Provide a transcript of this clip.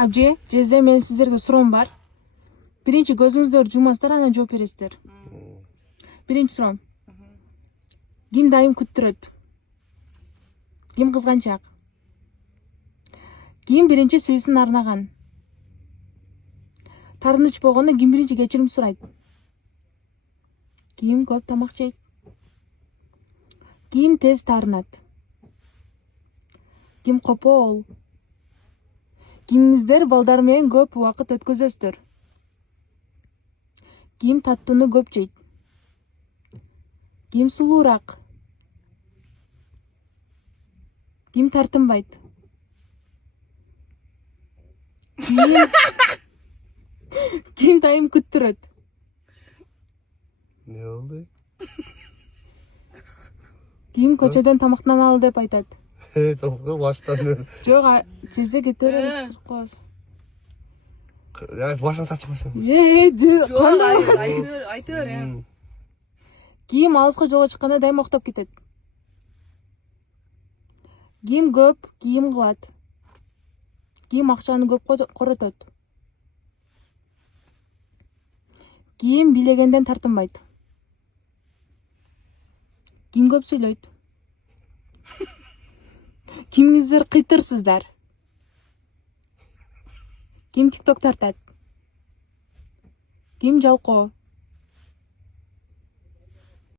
Абже, Жезе мен сіздерге сұрауым бар. Бірінші көзіңіздерді жұмастар, анан жооп бересіздер. Бірінші сұрауым. Ким дайым күттіреді? Ким қызғаншақ? Ким бірінші сүйісін арнаған? Тарыныч болғанда ким бірінші кечірім сұрайды? Ким көп тамақ жейді? Ким тез тарынады? Ким қопол? Киміңіздер балдармен көп уақыт өткізесіздер? Ким таттыны көп жейді? Ким сұлуырақ? Ким тартынбайды? Ким дайым күттіреді? Ne oldu? Ким көчеден тамақтан ал деп айтады? Evet oku baştan. Жоқ, Жезе кетер. Ya baştan tartış baştan. Айтыр. Ким алысқа жолға шыққанда дайым оқтап кетеді? Ким көп киім қылады? Ким ақшаны көп қорытады? Ким билегенден тартынбайды? Ким көп сөйлейді? Киміңіздер қитырсыздар? Ким тикток тартады? Ким жалқо?